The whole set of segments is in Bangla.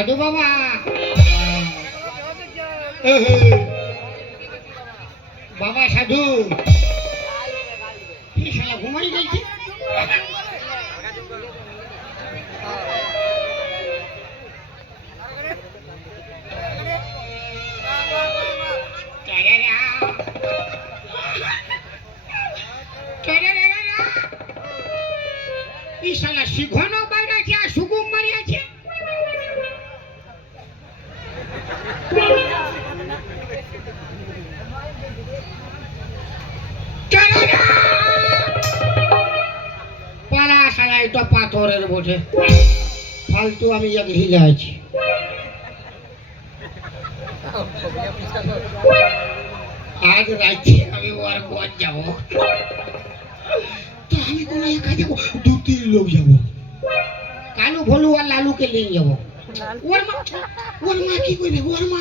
সাধু বাবা বাবা সাধু কি শালা ঘুমাই গেছি শালা শিখনো বাইরে আছে আর সুগুম মারি আছে পাড়া শালা এটা পাথরের বটে ফালতু আমি এক হিলে আছি আজ রাত্রে আমি ওর ঘর যাবো তো আমি কোনো একা যাবো দু তিন লোক যাবো কালু ভলু আর লালুকে নিয়ে যাবো ওর মা কি করবে ওর মা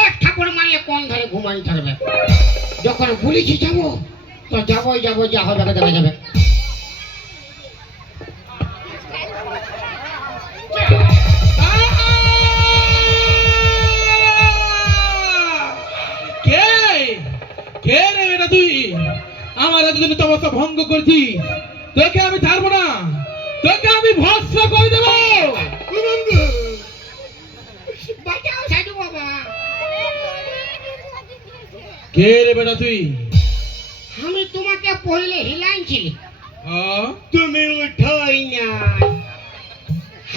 এক ঠাকুর মারলে কোন ধারে ঘুমাই থাকবে যখন বলেছি যাবো তো যাবোই যাবো যা হবে দেখা যাবে কে রে বেটা তুই আমার এতদিন তপস্যা ভঙ্গ করছি তোকে আমি ছাড়বো না তোকে আমি ভস্ম করে দেবো বাঁচাও সাধু বাবা কে রে বেটা তুই আমি তোমাকে পড়লে হিলাইছিলি হ্যাঁ তুমি উঠোই না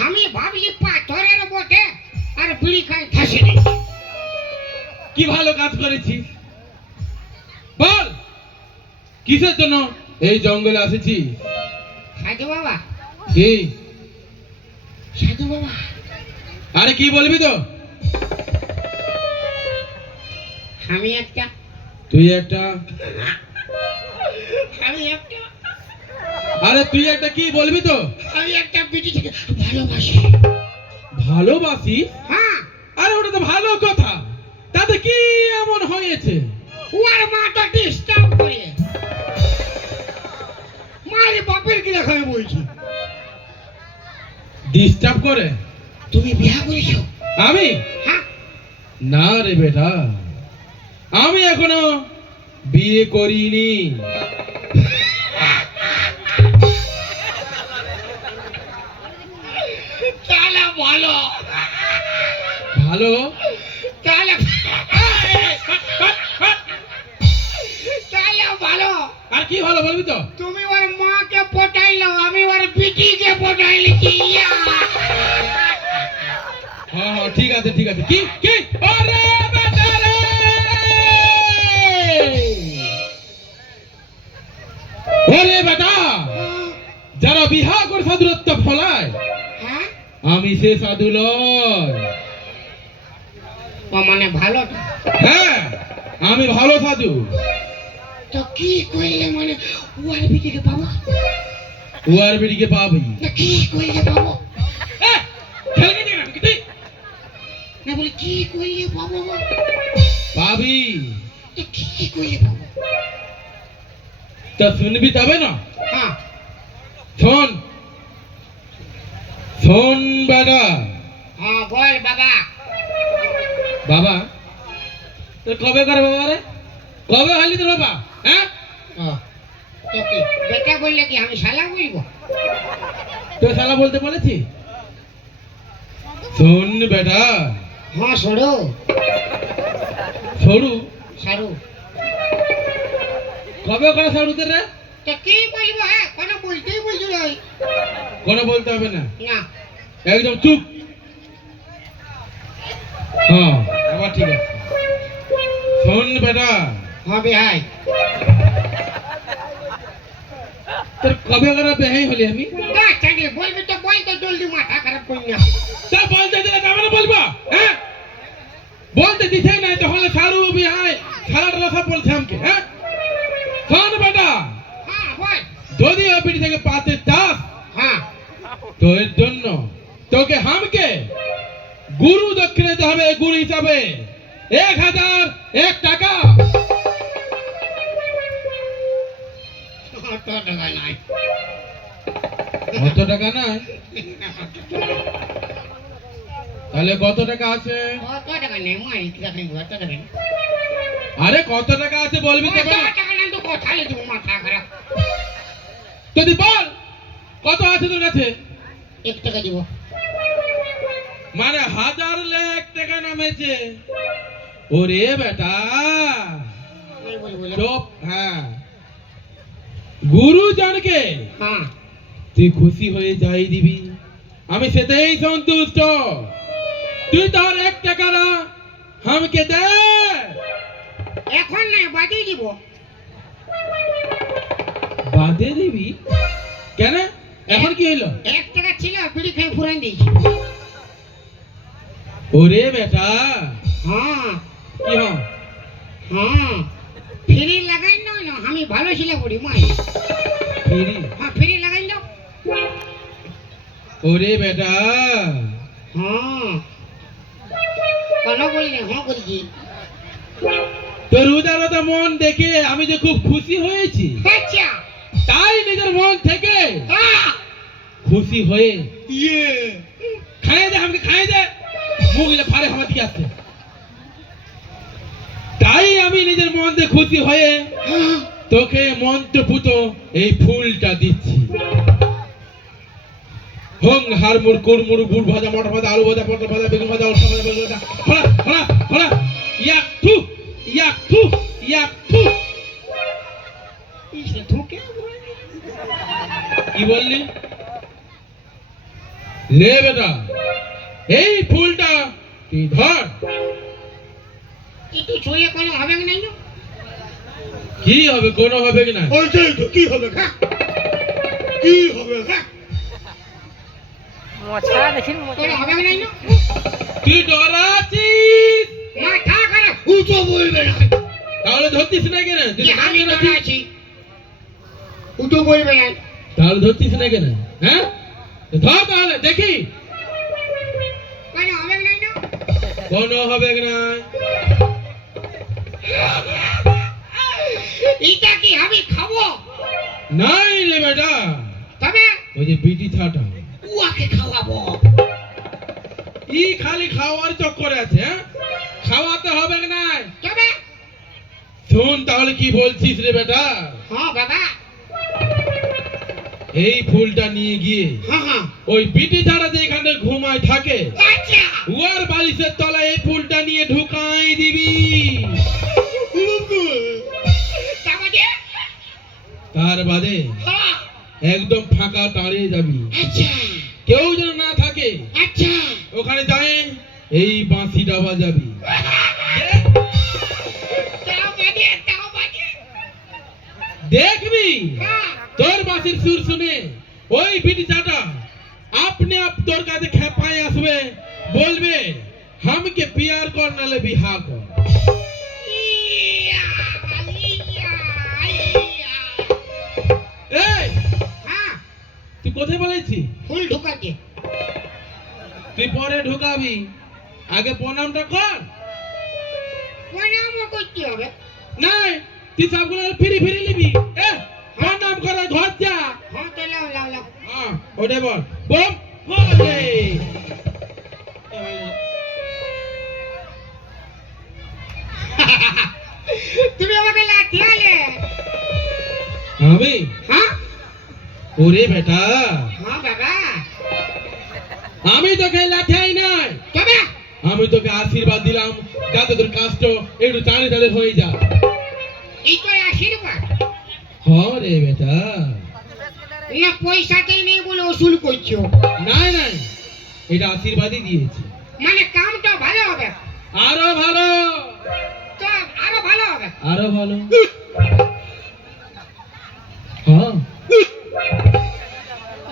আমি ভাবলি পাথরের বটে আর বিড়ি খাই ফাঁসি দিই কি ভালো কাজ করেছিস বল কিসের জন্য এই জঙ্গলে এসেছি সাধু বাবা কি সাধু বাবা আরে কি বলবি তো আমি একটা তুই একটা আমি একটা আরে তুই একটা কি বলবি তো আমি একটা বিটি থেকে ভালোবাসি ভালোবাসি হ্যাঁ আরে ওটা তো ভালো কথা তাতে কি এমন হয়েছে ওর মা তো ডিস্টার্ব করে মায়ের বাপের কি দেখাবে বলছি ডিস্টার্ব করে তুমি বিয়ে করেছো আমি হ্যাঁ না রে বেটা আমি এখনো বিয়ে করিনি তাহলে ভালো ভালো তাহলে তাহলে ভালো আর কি ভালো বলবি তো তুমি ওর মাকে পটাইলো আমি ওর বিটিকে পটাইলি কি হ্যাঁ হ্যাঁ ঠিক আছে কি কি আরে বেটা রে ওরে বেটা যারা বিবাহ করে সাধুরত্ব ফলায় হ্যাঁ আমি সে সাধু লয় ও মানে ভালো হ্যাঁ আমি ভালো সাধু তো কি কইলে মানে ওর বিটিকে পাবো উয়ার বেড়িকে পাবি না কি কইলে পাবো খেলকে দিন কি না বলি কি কইলে পাবো পাবি তো কি কইলে পাবো তা শুনবি তবে না হ্যাঁ শোন শোন বেটা হ্যাঁ বল বাবা বাবা তোর কবে করে বাবা রে কবে হলি তোর বাবা হ্যাঁ তো কি বেটা বললে কি আমি শালা বলবো তোর শালা বলতে বলেছি শোন বেটা হ্যাঁ সরো সরু সারু কবে করে সরুতে রে তো কি বলবো হ্যাঁ কোনো বলতেই বলছো নয় কোনো বলতে হবে না না একদম চুপ হ্যাঁ আবার ঠিক আছে শোন বেটা হ্যাঁ বিহাই তোর কবে করে বেহাই হলি আমি বলবি তো বল তো জলদি মাথা খারাপ করি না তা বলতে দিলে তবে না বলবো হ্যাঁ বলতে দিছেই নাই তাহলে সারু বিহাই সারাটা সব বলছে আমাকে হ্যাঁ শোন বেটা হ্যাঁ বল যদি ওই পিঠি থেকে পাতে চাস হ্যাঁ তো এর জন্য তোকে হামকে গুরু দক্ষিণে দিতে হবে গুরু হিসাবে 1001 টাকা অত টাকা নাই অত টাকা নাই তাহলে কত টাকা আছে? কত টাকা নেই মাই কি টাকা নেই কত টাকা নেই আরে কত টাকা আছে বলবি তো? কত টাকা নেই তো কোথায় দিব মাথা খারাপ তুই বল কত আছে তোর কাছে? 1 টাকা দিব মানে 1000 টাকা নামেছে। ওরে বেটা বল চুপ। হ্যাঁ, গুরুজনকে হ্যাঁ তুই খুশি হয়ে যাই দিবি, আমি সেটাই সন্তুষ্ট। তুই তোর 1 টাকা না আমাকে দে। এখন না বাদে দিব বাদে দিবি কেন? এখন কি হইলো? 1 টাকা ছিল বিড়ি খেয়ে ফুরান দিয়েছি ওরে বেটা হ্যাঁ কি হ্যাঁ? হ্যাঁ ফ্রি লাগাই না না আমি ভালো ছিল বড়ি মাই ফিরি? হ্যাঁ ফ্রি লাগাই দাও ওরে বেটা হ্যাঁ কেন বললি হ্যাঁ বলছি তোর উদারতা মন দেখে আমি যে খুব খুশি হয়েছি, আচ্ছা তাই নিজের মন থেকে আহ! খুশি হয়ে খাইয়ে দে, আমাকে খাইয়ে দে। মুখলে ফারে আমার দিকে আসছে, তাই আমি নিজের মন দিয়ে খুশি হয়ে তোকে মন্ত্রপুত এই ফুলটা দিচ্ছি। হং হারমুর কুরমুর গুড় ভাজা মটর ভাজা আলু ভাজা পটল ভাজা বেগুন ভাজা ওলসা ভাজা বেগুন ভাজা হলা হলা হলা ইয়াক থু ইয়াক থু ইয়াক থু। ইসে ঠুকে কি বললি? লে বেটা এই ফুলটা তুই ধর। একটু ছুঁয়ে কোনো হবে না না কি হবে? কোনো হবে কি না? ওইটাই তো কি হবে খা কি হবে খা মোছা দেখিন কোনো হবে না না তুই ডরাচ্ছিস? মাথা খারাপ উঠো বলবে না তাহলে ধরতিস না কেন? তুই যে তো আমি কামিয়ে ধরে রাখিস। আছি উঠো বলবে না তাহলে ধরতিস না কেন? হ্যাঁ ধর তাহলে দেখি। কোনো হবে না না কোনো হবে কি না? এটা কি আমি খাবো নাই রে বেটা, তবে ওই যে বিটি ছাটা উয়াকে খাওয়াবো ই খালি খাওয়ার চক্করে আছে। হ্যাঁ খাওয়াতে হবে কি না? তবে শোন তাহলে কি বলছিস রে বেটা। হ্যাঁ বাবা এই ফুলটা নিয়ে গিয়ে হ্যাঁ হ্যাঁ ওই বিটি ছাড়া যেখানে ঘুমায় থাকে আচ্ছা উয়ার বালিশের তলায় এই ফুলটা নিয়ে ঢুকাই দিবি। তাহলে তার বাদে হ্যাঁ একদম ফাঁকা দাঁড়িয়ে যাবি, আচ্ছা কেউ যেন না থাকে। আচ্ছা ওখানে যায় এই বাঁশিটা বাজাবি। তাও বাজে দেখবি হ্যাঁ তোর বাঁশির সুর শুনে ওই বিটিচাটা আপনি আপ তোর কাছে খেপায় আসবে, বলবে हमके प्यार कर नाले बिहा कर। ইয়া, ইয়া, ইয়া। এই হ্যাঁ তুই কোথায় বলেছি? ফুল ঢুকাতে তুই পরে ঢুকাবি, আগে প্রণামটা কর। প্রণামও করতে হবে নাই তুই সবগুলো ফিরি ফিরি নিবি। প্রণাম করে ঘর যা। হ্যাঁ তো লাও লাও লাও হ্যাঁ ওটাই বল বম বলে। তুমি আমাকে লাঠি আলে আমি হ্যাঁ ওরে বেটা হ্যাঁ বাবা আমি তোকে লাঠাই নাই, তবে আমি তোকে আশীর্বাদ দিলাম যাতে তোর কাজটা একটু টানে টানে হয়ে যা। এই তো আশীর্বাদ হ্যাঁ রে বেটা। না পয়সাতেই নেই বলে ওসুল করছো নাই নাই এটা আশীর্বাদই দিয়েছি। মানে কামটা ভালো হবে আরো ভালো তো আরো ভালো হবে আরো ভালো। হ্যাঁ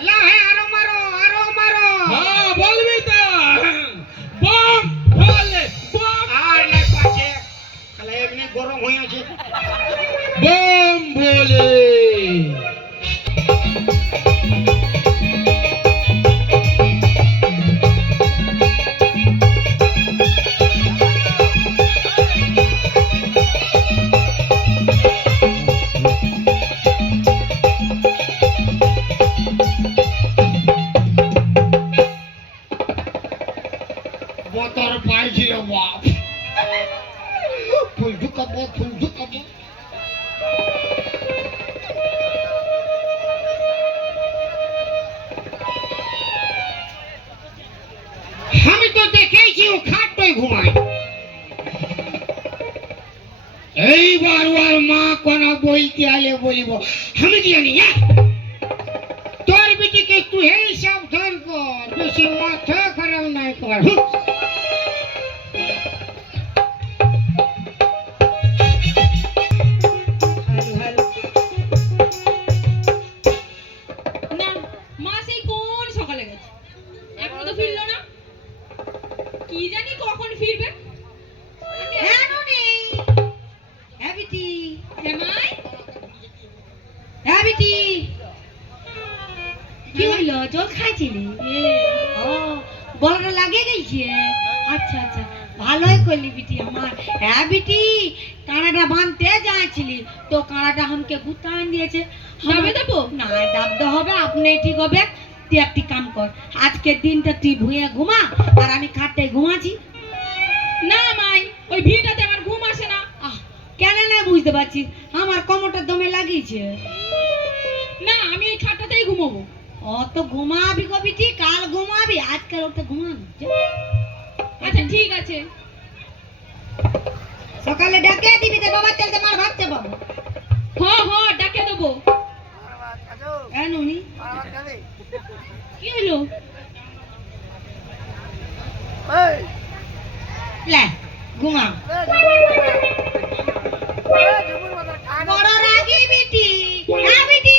লাও হে আরো মারো আরো মারো হ্যাঁ বলবি তো বম বলে বম আর না পাছে খালি এমনি গরম হয়ে আছে বম বলে। ও ফুল ঢুকাবো আমি তো দেখেছি ও খাটটাই ঘুমায় এইবার ওর মা কোন বইতে আলে বলিব আমি কি জানি তোর বিটিকে একটু এই সাবধান কর বেশি মাথা খারাপ নাই কর না মা সেই কোন সকালে গেছে এখনো তো ফিরলো না কি জানি কখন ফিরবে জানো নেই হ্যাঁ বিটি জামাই হ্যাঁ বিটি কি হইলো জল খাইছিলি ও গলাটা লাগিয়ে গেছে আচ্ছা আচ্ছা ভালোই করলি বিটি আমার হ্যাঁ বিটি কানাটা বাঁধতে যাচ্ছিলি তো কানাটা আমাকে গুতান দিয়েছে যাবে দেবো? না ডাবতে হবে আপনি ঠিক হবে তুই একটি কাম কর আজকের দিনটা তুই ভুঁয়ে ঘুমা আর আমি খাটে ঘুমাচ্ছি না মাই ওই ভিড়টাতে আমার ঘুম আসে না কেন না বুঝতে পারছি আমার কোমরটা দমে লাগিয়েছে না আমি এই খাটটাতেই ঘুমাবো অত ঘুমাবি কবিটি কাল ঘুমাবি আজকাল ওটা ঘুমাবি আচ্ছা ঠিক আছে সকালে ডাকে দিবি তো বাবা চলতে মার ভাত চাপাবো ডাকে দেবো কেন উনি কি হলো লে ঘুমা বড় রাগি বিটি হ্যাঁ বিটি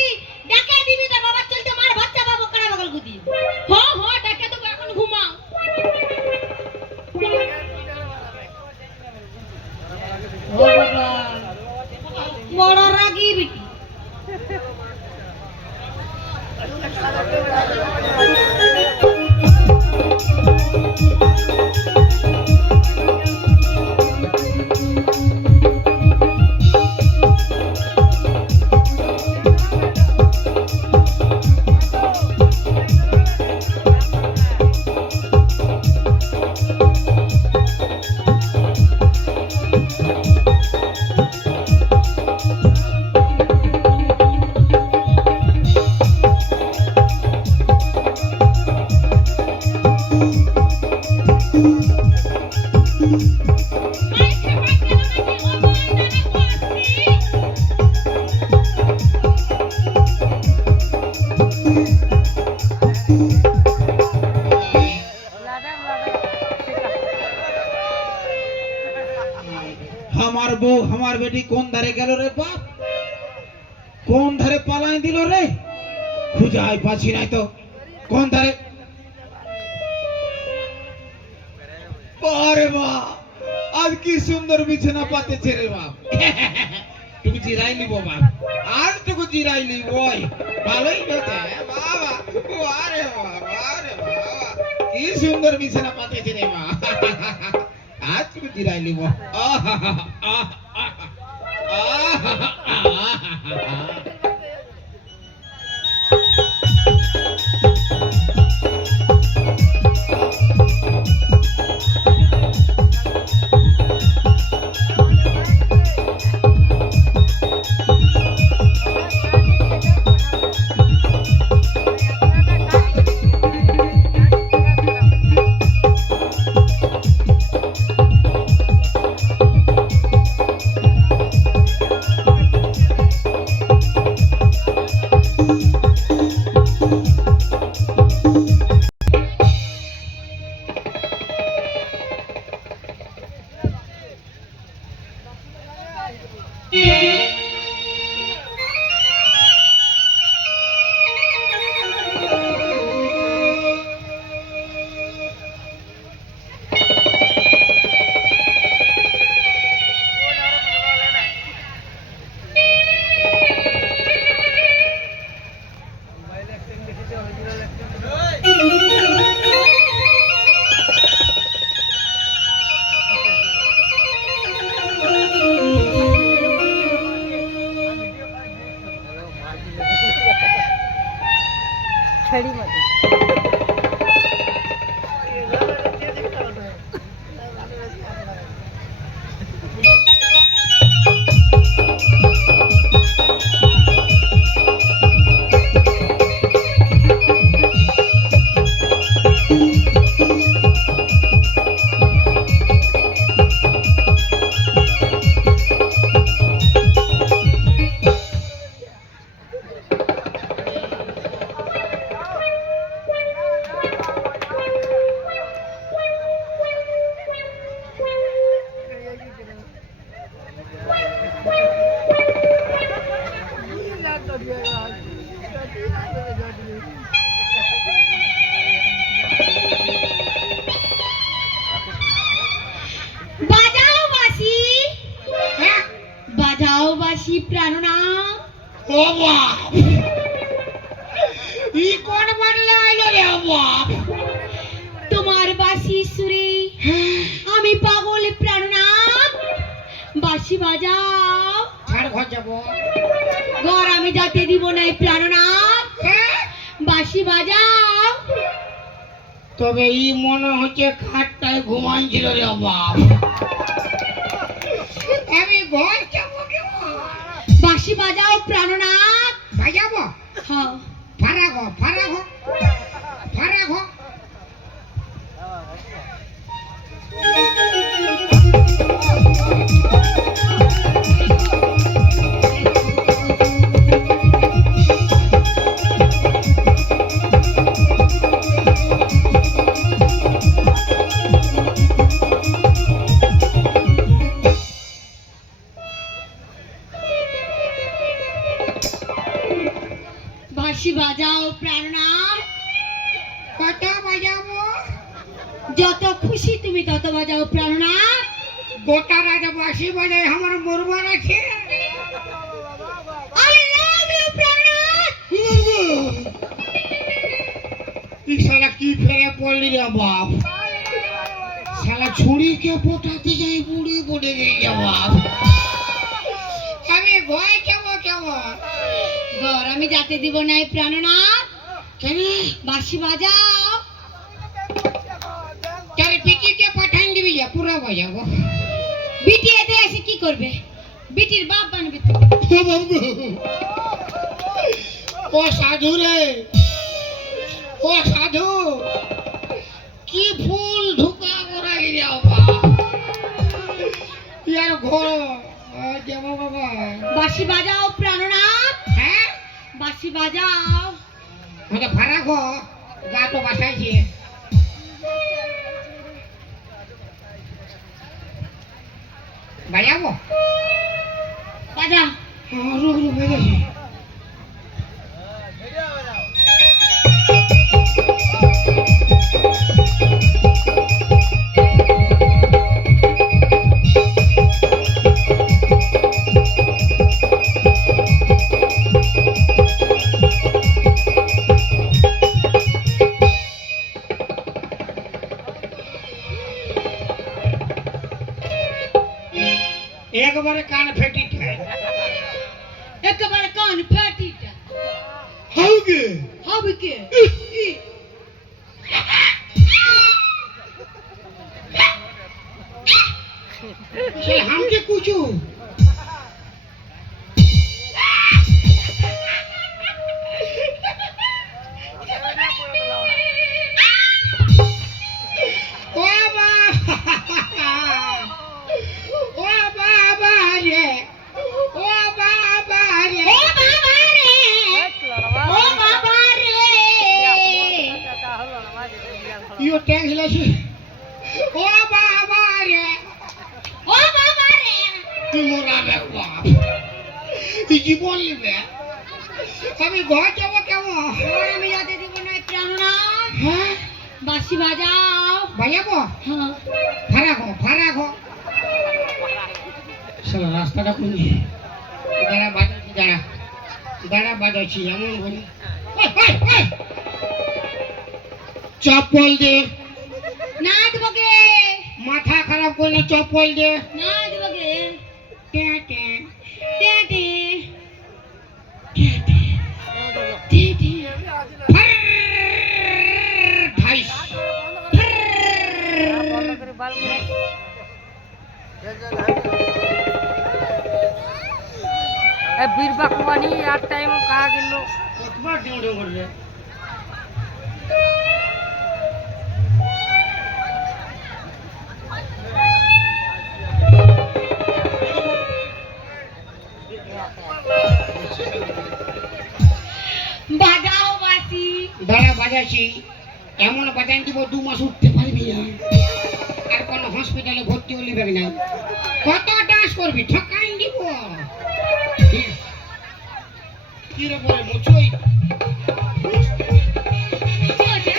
ডাকে দিবি তো বাবা চলতে মার ভাত চাপাবো কড়া বগল গুদি ডাকে দেবো এখন ঘুমাও ও বাবা বড় রাগি বিটি আমার বউ আমার বেটি কোন ধারে গেল রে বাপ কোন ধারে পালাই দিল রে খুঁজাই পাচ্ছি নাই তো কোন ধারে আরে বাপ আজ কি সুন্দর বিছানা পাতেছে রে বাপ টুকু জিরাই নিব বাপ আর টুকু জিরাই নিব ওই ভালোই হয়েছে বাবা আরে বাবা কি সুন্দর বিছানা পাতেছে রে বাপ आज तुम जिराई ली वो छड़ी मत ও বাপ ই কোন বাড়লে আইলো রে বাপ তোমার বাসি সুরে আমি পাগল প্রাণনাথ, বাঁশি বাজাও। ছাড় ঘর যাবো ঘর আমি যেতে দিব না এই প্রাণনাথ, বাঁশি বাজাও। তবে ই মনে হচ্ছে খাটটায় ঘুমাইছিল রে বাপ আমি ঘর যাবো কেমন বাঁশি বাজাও প্রাণনাথ। বাজাবো হ্যাঁ ফারা ঘর ফারা ঘর ফারা ঘর বাঁশি বাজাও প্রাণনাথ। কত বাজাবো যত খুশি তুমি তত বাজাও প্রাণনাথ। গোটা রাত বাসি বাজায় আমার মরবার আছে I love you প্রাণনাথ। ই শালা কি ফেরে পড়লি রে বাপ শালা ছুরিকে পোটাতে যাই বুড়ি পড়ে গেছে বাপ আমি ভয় যাবো কেমন ঘর আমি যেতে দিব না এই প্রাণনাথ, কেন বাঁশি বাজাও। তার পিটিকে পাঠান দিবি যা পুরা বাজাবো বিটি এতে এসে কি করবে? বিটির বাপ বানবে তো। ও সাধু রে ও সাধু কি ফুল ঢুকা করাই রে বাপ ইয়ার ঘর যাবো বাবা বাঁশি বাজাও প্রাণনাথ, হ্যাঁ বাঁশি বাজাও। ওটা ভাড়া ঘর গা তো বাসাইছে বাজাবো বাজা। রুক রুক বেজেছে একবারে কান ফেটি একেবারে কান ফাটিটা হাউগে হবে কে? সে হামকে কুচু ও বাবা ও বাবা রে ও বাবা রে ও বাবা রে, ও বাবা রে। ইও ট্যাঙ্ক হিলাছি ও বাবা রে ও বাবা রে। তুই মরাবে বাপ তুই জীবন নিবে আমি ঘর যাবো কেমন ঘর আমি যেতে দিব না এই প্রাণনাথ, হ্যাঁ বাঁশি বাজাও। বাজাবো হ্যাঁ ফারা ঘর শালা রাস্তাটা খুঁজি দাঁড়া বাজাচ্ছি দাঁড়া বাজাচ্ছি এমন বলি চপ্পল দে না দেবো গে, মাথা খারাপ করলে চপ্পল দে না দেবো গে। টে টে দে দে টে দে দে। ঠাইস बीरबा कुआनी यार टाइम कहा गिलो কতবার ডিউ ডিউ করলে বাজাও বাঁশি। দাঁড়া বাজাচ্ছি এমন বাজান দিব 2 মাস উঠতে পারবি না আর কোন হসপিটালে ভর্তি হলি বেগ না কত ডান্স করবি ঠকাই দিব কি রে বলে মুচুই কি হয়েছে?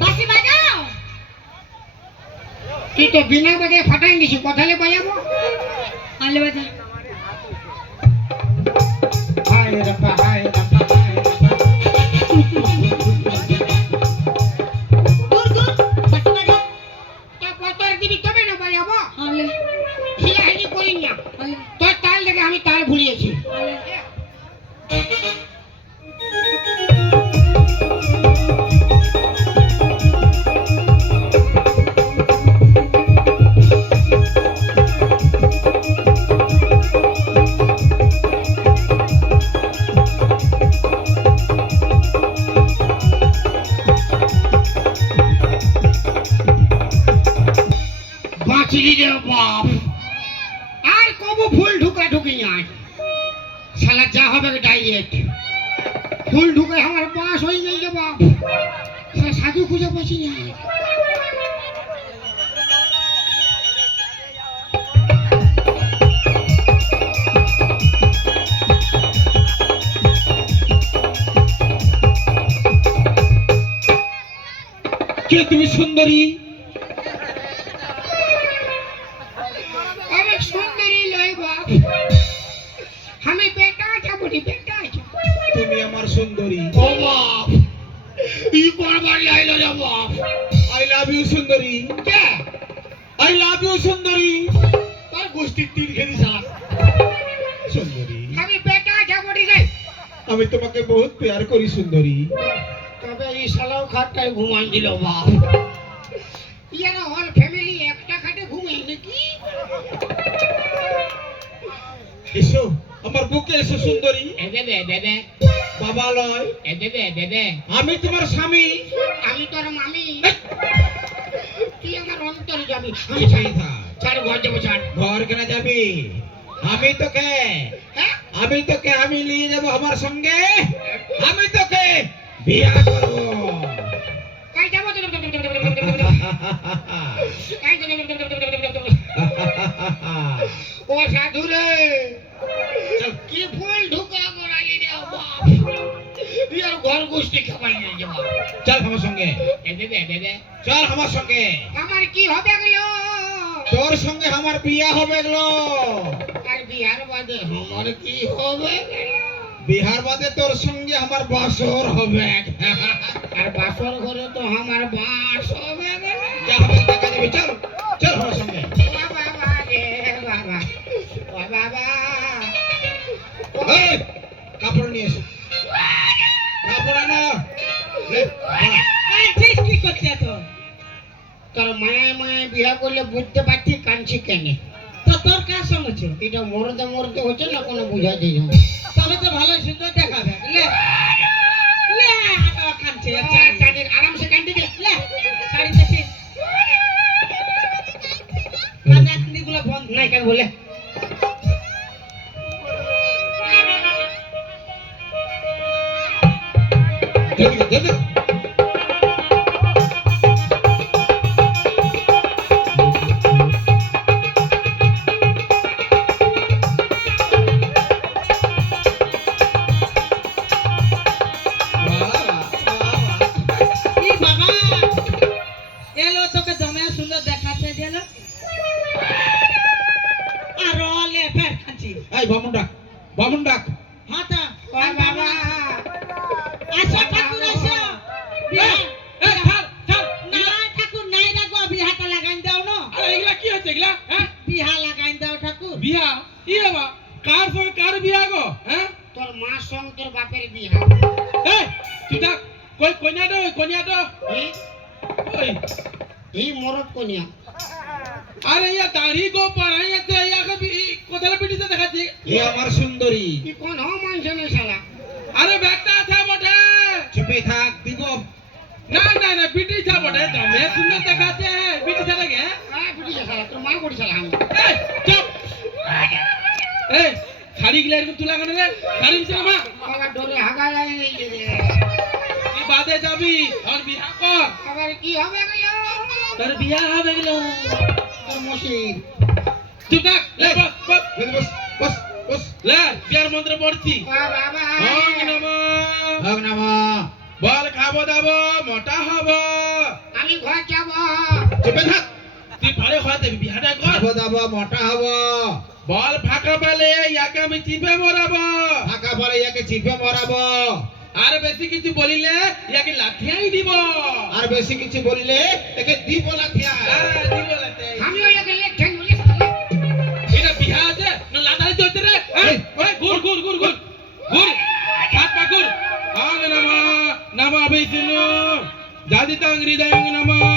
বাঁশি বাজাও। কি তো বিনা বাজে ফাটাই দিছি, কথালে বাজাবো। আলে বাজা। হায় রে বা, হায় রে বা, হায় রে বা। দূর দূর বাসি বাজা। তো কতর দিবি তবে না বাজাবো। আলে হিলাহিলি করি না, আলে তোর তাল দেখে আমি তাল ভুলিয়েছি। আলে। বাঁচলি রে বাপ, আর কবু ফুল ঢুকা ঢুকি নাই, শালা যা হবে ডাইরেক্ট ফুল ঢুকে আমার বাস হয়ে গেল রে বাপ, শালা সাধু খুঁজে পাচ্ছি না। কে তুমি সুন্দরী? অনেক সুন্দরী লয় বাপ, আমি বেটা যাবি বেটা। তুমি আমার সুন্দরী। ও বাপ, ই করবার লাইল রে বাপ। আই লাভ ইউ সুন্দরী। কে? আই লাভ ইউ সুন্দরী। তোর গোষ্ঠীর তীর খেলি শালা। সুন্দরী, আমি বেটা যাবি রে। আমি তোমাকে বহুত প্যার করি সুন্দরী। তবে এই শালাও খাটটায় ঘুমাই দিল বাপ। ইয়ারা হল ফ্যামিলি একটা খাটে ঘুমাই নাকি? এসো আমার বুকে এসো সুন্দরী। দেবে দেবে বাবা লয়, দেবে দেবে। আমি তোমার স্বামী। আমি তোর মামি, তুই আমার অন্তরে যাবি। আমি আমি ছাড়ি ছাই থাক। ছাড় ঘর যাবো ছাড়। ঘর কেন যাবি? আমি তোকে হ্যাঁ আমি নিয়ে যাব আমার সঙ্গে। আমি তোকে বিয়া করব। কাই যাবো? ও সাধু রে, কি ফুল ঢুকা করালি রে বাপ। ইয়ার ঘর গোষ্ঠী খাবাই নিয়ে যাবো। চল আমার সঙ্গে, দেবে দেবে। চল আমার সঙ্গে। আমার কি হবে গেল? তোর সঙ্গে আমার বিয়া হবে গেলো। আর বিহার বাদে আমার কি হবে গেল? বিহার বাদে তোর সঙ্গে আমার বাসর হবে। আর বাসর ঘরে তো আমার বাস হবে গেল। যা হবে দেখা যাবে। চল চল আমার সঙ্গে। বাবা রে বাবা, ও বাবা। এই, কাপড় নিয়ে এসো। কাপড় আনো। লে, বাবা। কি করছে তো? তোর মায়ের মায়ের বিয়া করলে বুঝতে পারছি কাঁদছি কেন। তো তোর কার সঙ্গে ছিল? এটা মরতে মরতে হচ্ছে না কোনো বুঝা দিই না। তবে তো ভালো সুন্দর দেখাবে। লে লে কাঁদছে আরামসে কান্দি দে। লে শাড়িতে ঠিক কান্নাকাটি গুলো বন্ধ নাই কেন বলে জলদি জলদি। ই বাবা এলো তোকে দমে সুন্দর দেখাচ্ছে যেন আর লে ফের কাঁদছি। এই বামুন ডাক, বামুন ডাক। হ্যাঁ তো ও বাবা। আসো ঠাকুর আসো বিহা এই ছাড় ছাড়। না ঠাকুর নাই রাখো বিহাটা লাগাই দাও না। আরে এগুলা কি হচ্ছে এগুলা? হ্যাঁ বিহা লাগাই দাও ঠাকুর। বিয়া ই বাবা, কার সঙ্গে কার বিয়া গো? হ্যাঁ তোর মার সঙ্গে তোর বাপের বিয়া। এই তুই থাক। কই কন্যাটা, ওই কন্যাটা। এই ওই এই মরদ কনিয়া। আরে ইয়া দাড়ি গো পারাই আছে, ইয়াকে কোথায় পিটিতে দেখাচ্ছি। এ আমার সুন্দরী। কি কোন হ মানছে না শালা। আরে ব্যাগটা আছে বটে। চুপে থাক দিগো। না না না বিটি ছা বটে, দমে সুন্দর দেখাচ্ছে। বিটি ছা লাগে। আয় বুঝি যা শালা, তোর মা করি শালা আমি। এই চুপ। এই শাড়ি গিলা এরকম তুলা কেন রে? শাড়ি দিছে মা। বাবা ডরে হাগা লাগে গেছে রে। তুই বাদে যাবি আর বিয়া কর। আবার কি হবে গেল? তোর বিয়া হবে গেলো। তোর মশির। চুপ থাক। লে বস বস বস বস বস। লে বিয়ার মন্ত্র পড়ছি। ও বাবা। ওং নমঃ। ওং নমঃ। বল খাবো দাবো মোটা হব। আমি ঘর যাব। চুপে থাক। তুই পারে হতে বিহাটা কর যাবো যাবো মোটা হবো বল ফাঁকা পেলে ইয়াকে আমি চিপে মরাবো ফাঁকা পরে ইয়াকে চিপে মরাবো আর বেশি কিছু বলিলে ইয়াকে লাঠিয়াই দিব আর বেশি কিছু বললে একে দিব লাথিয়া দিব লাঠিয়াই আমিও ইয়াকে লেখেন বলি এটা বিহা আছে না লাদাই চলতে রে ওই গুর গুর গুর গুর গুর সাত পা গুর আং নামা নামা বিষ্ণু জাদি তাংরি দায়ং নামা